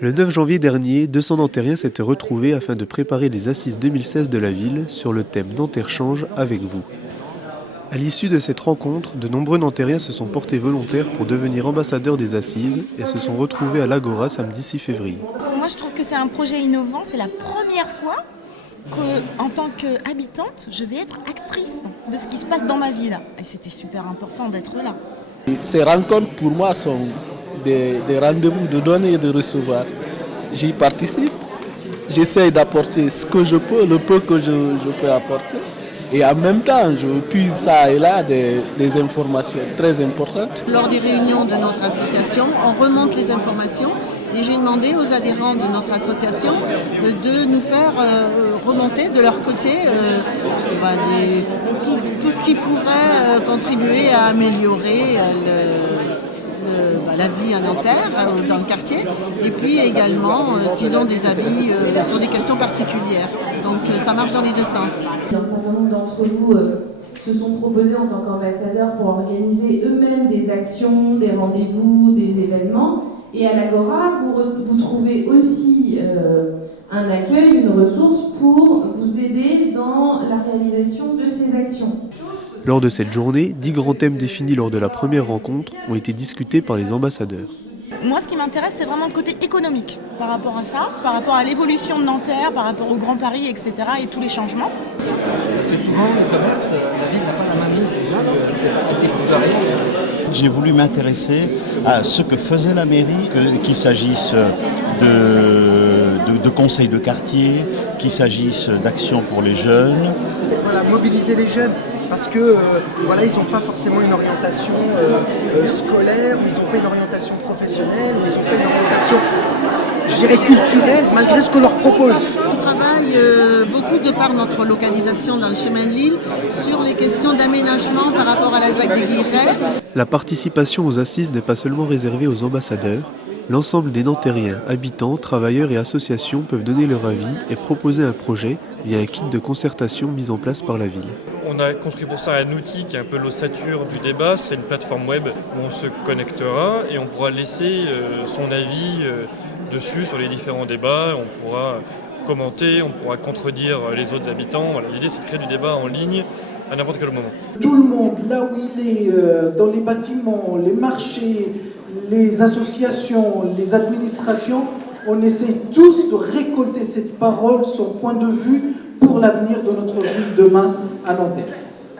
Le 9 janvier dernier, 200 Nanterriens s'étaient retrouvés afin de préparer les Assises 2016 de la ville sur le thème Nanterre change avec vous. À l'issue de cette rencontre, de nombreux Nanterriens se sont portés volontaires pour devenir ambassadeurs des Assises et se sont retrouvés à l'Agora samedi 6 février. Pour moi, je trouve que c'est un projet innovant. C'est la première fois qu'en tant qu'habitante, je vais être actrice de ce qui se passe dans ma ville. Et c'était super important d'être là. Ces rencontres, pour moi, sont des rendez-vous de donner et de recevoir. J'y participe, j'essaie d'apporter ce que je peux, le peu que je peux apporter. Et en même temps, je puise ça et là des informations très importantes. Lors des réunions de notre association, on remonte les informations et j'ai demandé aux adhérents de notre association de nous faire remonter de leur côté tout ce qui pourrait contribuer à améliorer la vie à Nanterre, dans le quartier, et puis également s'ils ont des avis sur des questions particulières. Donc ça marche dans les deux sens. Un certain nombre d'entre vous se sont proposés en tant qu'ambassadeurs pour organiser eux-mêmes des actions, des rendez-vous, des événements. Et à l'Agora, vous trouvez aussi un accueil, une ressource pour vous aider dans la réalisation de ces actions. Lors de cette journée, 10 grands thèmes définis lors de la première rencontre ont été discutés par les ambassadeurs. Moi, ce qui m'intéresse, c'est vraiment le côté économique par rapport à ça, par rapport à l'évolution de Nanterre, par rapport au Grand Paris, etc. et tous les changements. Parce que souvent, le commerce, la ville n'a pas la main mise, c'est décisionnaire. J'ai voulu m'intéresser à ce que faisait la mairie, qu'il s'agisse de conseils de quartier, qu'il s'agisse d'actions pour les jeunes. Voilà, mobiliser les jeunes. Parce que ils n'ont pas forcément une orientation scolaire, ils n'ont pas une orientation professionnelle, ils n'ont pas une orientation, je dirais, culturelle, malgré ce qu'on leur propose. On travaille beaucoup de par notre localisation dans le chemin de Lille sur les questions d'aménagement par rapport à la ZAC des Guillerets. La participation aux Assises n'est pas seulement réservée aux ambassadeurs. L'ensemble des Nanterriens, habitants, travailleurs et associations peuvent donner leur avis et proposer un projet via un kit de concertation mis en place par la ville. On a construit pour ça un outil qui est un peu l'ossature du débat, c'est une plateforme web où on se connectera et on pourra laisser son avis dessus sur les différents débats, on pourra commenter, on pourra contredire les autres habitants. Voilà, l'idée c'est de créer du débat en ligne à n'importe quel moment. Tout le monde, là où il est, dans les bâtiments, les marchés, les associations, les administrations, on essaie tous de récolter cette parole, son point de vue pour l'avenir de notre ville demain à Nanterre.